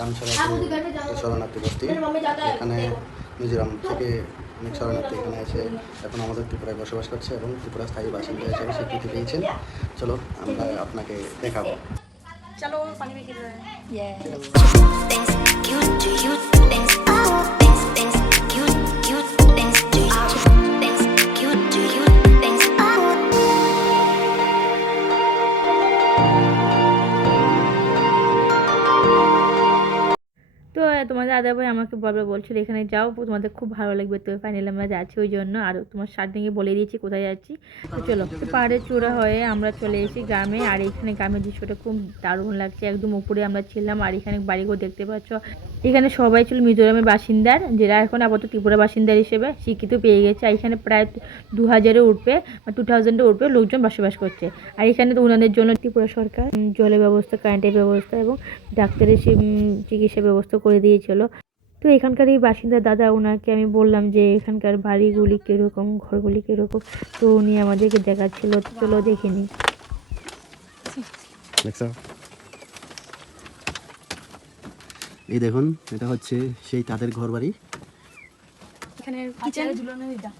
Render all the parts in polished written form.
রামছড়া শরণার্থী বস্তি। এখানে মিজোরাম থেকে অনেক শরণার্থী এখানে এসে এখন আমাদের ত্রিপুরায় বসবাস করছে এবং ত্রিপুরা স্থায়ী বাসিন্দা হিসেবে স্বীকৃতি পেয়েছেন। চলো আমরা আপনাকে দেখাবো। চলো পানি में गिर रहा है তো তোমাদের দাদা ভাই আমাকে বারবার বলছিল এখানে যাও, তোমাদের খুব ভালো লাগবে। তো ফাইনালি আমরা যাচ্ছি ওই জন্য। আর তোমার স্টার্টিংয়ে বলে দিয়েছি কোথায় যাচ্ছি। তো চলো, পাহাড়ের চূড়া হয়ে আমরা চলে এসেছি গ্রামে। আর এখানে গ্রামের দৃশ্যটা খুব দারুণ লাগছে। একদম উপরে আমরা ছিলাম। আর এখানে বাড়িঘর দেখতে পাচ্ছ। এখানে সবাই ছিল মিজোরামের বাসিন্দার, যারা এখন আপাতত ত্রিপুরা বাসিন্দার হিসেবে স্বীকৃতি পেয়ে গেছে। আর এখানে প্রায় 2000-এর উঠবে বা 2000-এর উঠবে লোকজন বসবাস করছে। আর এখানে তো ওনাদের জন্য ত্রিপুরা সরকার জলের ব্যবস্থা, কারেন্টের ব্যবস্থা এবং ডাক্তারের চিকিৎসা ব্যবস্থা করে দিয়েছিল। তো এখানকার এই বাসিন্দা দাদা, ওনাকে আমি বললাম যে এখানকার বাড়িগুলি কীরকম, ঘরগুলি কীরকম। তো উনি আমাদেরকে দেখাচ্ছিল। তো চলো দেখে নিই। এই দেখুন, এটা হচ্ছে সেই তাদের ঘর বাড়ি। এখানে কিচেন ঝুলানো এটা,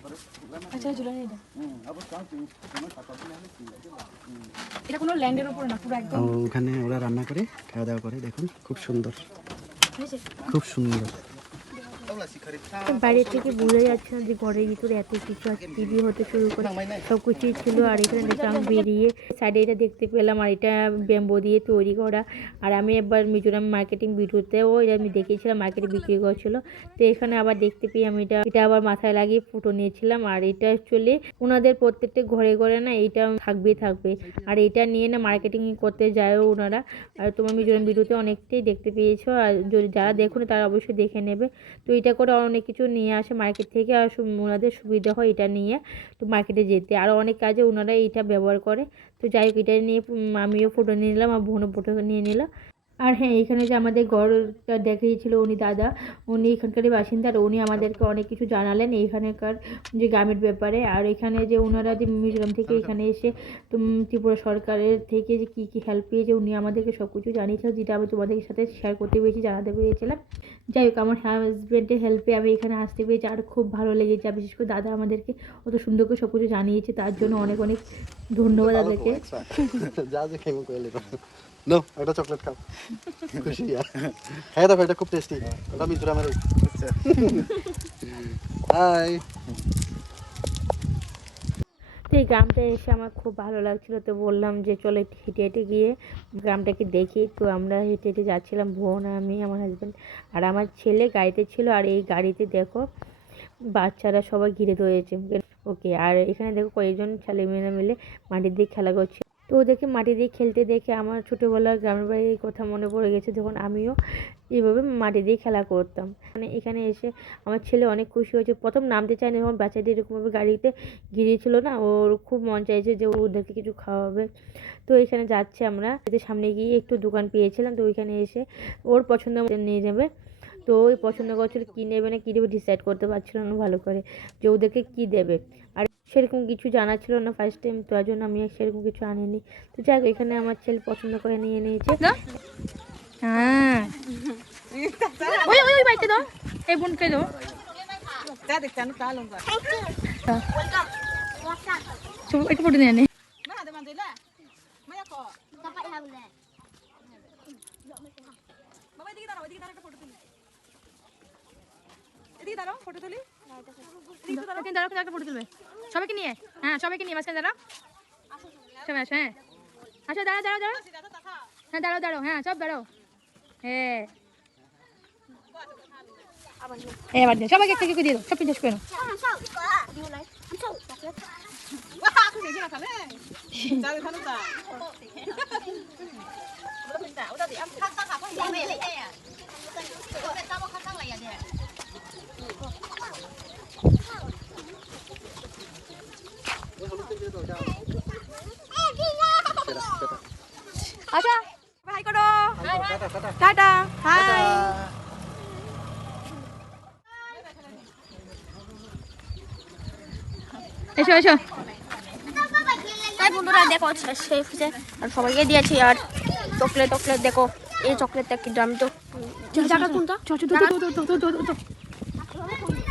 আচ্ছা ঝুলানো এটা। এটা কোনো ল্যান্ডের উপর না, পুরো একদম। ওখানে ওরা রান্না করে খাওয়া দাওয়া করে। দেখুন খুব সুন্দর, খুব সুন্দর। বাইরে থেকে বোঝা যাচ্ছে না যে ঘরের ভিতরে এত কিছু আছে। টিভি হতে শুরু করে সব কিছুই ছিল। আর এখানে দেখলাম বেরিয়ে সাইডে এটা দেখতে পেলাম। আর এটা ব্যাম্বো দিয়ে তৈরি করা। আর আমি একবার মিজোরাম মার্কেটিং ভিডিওতেও আমি দেখেছিলাম, মার্কেটে বিক্রি করছিল। তো এখানে আবার দেখতে পেয়ে আমি এটা আবার মাথায় লাগিয়ে ফটো নিয়েছিলাম। আর এটা অ্যাকচুয়ালি ওনাদের প্রত্যেকটা ঘরে ঘরে না এইটা থাকবে। আর এটা নিয়ে না মার্কেটিং করতে যায়ও ওনারা। আর তোমার মিজোরাম ভিডিওতে অনেকটাই দেখতে পেয়েছো। আর যদি যারা দেখুন তারা অবশ্যই দেখে নেবে। তো এটা করে অনেক কিছু নিয়ে আসে মার্কেট থেকে। আর ওনাদের সুবিধা হয় এটা নিয়ে তো মার্কেটে যেতে। আরও অনেক কাজে ওনারা এইটা ব্যবহার করে। তো যাই হোক, এটা নিয়ে আমিও ফটো নিয়ে নিলাম আর বোনও ফটো নিয়ে নিলাম। আর হ্যাঁ, এখানে যে আমাদের ঘরটা দেখিয়েছিল উনি দাদা, উনি এখানকারই বাসিন্দা। আর উনি আমাদেরকে অনেক কিছু জানালেন এখানকার যে গ্রামের ব্যাপারে। আর এখানে যে ওনারা যে মিজোরাম থেকে এখানে এসে ত্রিপুরা সরকারের থেকে যে কী হেল্প পেয়েছে উনি আমাদেরকে সব কিছু জানিয়েছিল, যেটা আমি তোমাদের সাথে শেয়ার করতে পেরেছি, জানাতে পেরেছিলাম। যাই হোক, আমার হাজব্যান্ডের হেল্পে আমি এখানে আসতে পেরেছি। আর খুব ভালো লেগেছে। আর বিশেষ করে দাদা আমাদেরকে অত সুন্দর করে সব কিছু জানিয়েছে, তার জন্য অনেক অনেক ধন্যবাদ তাদেরকে। নো, একটা চকলেট খাও, খুশি খাই দেখো, এটা খুব টেস্টি। এটা মিজোরামের। হাই। তো এই গ্রামটা এসে আমার খুব ভালো লাগছিলো। তো বললাম যে চলো হেঁটে হেঁটে গিয়ে গ্রামটাকে দেখি। তো আমরা হেঁটে হেঁটে যাচ্ছিলাম, বোন, আমি, আমার হাজব্যান্ড আর আমার ছেলে গাড়িতে ছিল। আর এই গাড়িতে দেখো বাচ্চারা সবাই ঘিরে ধরেছে ওকে। আর এখানে দেখো কয়েকজন ছেলেমেয়েরা মিলে মাটির দিয়ে খেলা করছে। তো ওদেরকে মাটি দিয়ে খেলতে দেখে আমার ছোটোবেলার গ্রামের বাড়ির কথা মনে পড়ে গেছে, যখন আমিও এইভাবে মাটি দিয়ে খেলা করতাম। মানে এখানে এসে আমার ছেলে অনেক খুশি হয়েছে। প্রথম নামতে চায়নি, যখন বাচ্চাদের এরকমভাবে গাড়িতে গিয়েছিল না, ওর খুব মন চাইছে যে ওদেরকে কিছু খাওয়াবে। তো এখানে যাচ্ছে আমরা, সামনে গিয়ে একটু দোকান পেয়েছিলাম। তো ওইখানে এসে ওর পছন্দ নিয়ে যাবে। তো ওই পছন্দ করছিল কী নেবে না কী দেবে, ডিসাইড করতে পারছিল না ভালো করে যে ওদেরকে কী দেবে। আর সেরকম কিছু জানা ছিল না ফার্স্ট টাইম, তো তার জন্য আমি সেরকম কিছু আনিনি। তো যাই হোক, এখানে আমার ছেলে পছন্দ করে নিয়ে নিয়েছে। হ্যাঁ, ওই বাইকে দাও, এই বোনকে দাও। একটু ফটো নিয়ে নে। ফটো তুলবে সবাইকে নিয়ে। হ্যাঁ, সবাইকে নিয়ে মাঝখানে দাঁড়াও, সবাই আসো। হ্যাঁ আসো, দাঁড়াও। হ্যাঁ, দাঁড়াও। হ্যাঁ, সব দাঁড়াও। হ্যাঁ, এবার দিয়ে সবাইকে একটা দিয়ে দাও, সব পিন করে নাও। আচ্ছা, হাই করো। Tata, hi. এসো। তাই বন্ধুরা দেখো আর সবাইকে দিয়েছি। আর চকলেট দেখো, এই চকলেটটা কিন্তু আমি তো জায়গা কোনটা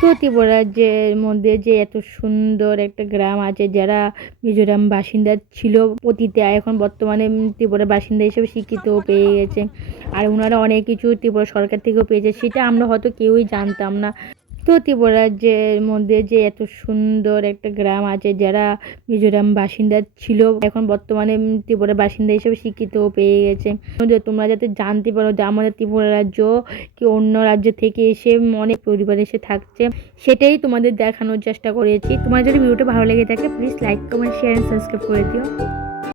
তো ত্রিপুরা রাজ্যের মধ্যে যে এত সুন্দর একটা গ্রাম আছে, যারা মিজোরাম বাসিন্দা ছিল অতীতে, এখন বর্তমানে ত্রিপুরা বাসিন্দা হিসেবে স্বীকৃত পেয়ে গেছে। আর ওনারা অনেক কিছু ত্রিপুরা সরকার থেকেও পেয়েছে, সেটা আমরা হয়তো কেউই জানতাম না। তো ত্রিপুরা রাজ্যের মধ্যে যে এত সুন্দর একটা গ্রাম আছে, যারা মিজোরাম বাসিন্দা ছিল এখন বর্তমানে ত্রিপুরা বাসিন্দা হিসেবে স্বীকৃত পেয়ে গেছে। তোমরা যাতে জানতে পারো যে আমাদের ত্রিপুরা রাজ্য কি অন্য রাজ্য থেকে এসে অনেক পরিবার এসে থাকছে, সেটাই তোমাদের দেখানোর চেষ্টা করেছি। তোমার যদি ভিডিওটা ভালো লেগে থাকে please like comment share and subscribe করে দিও।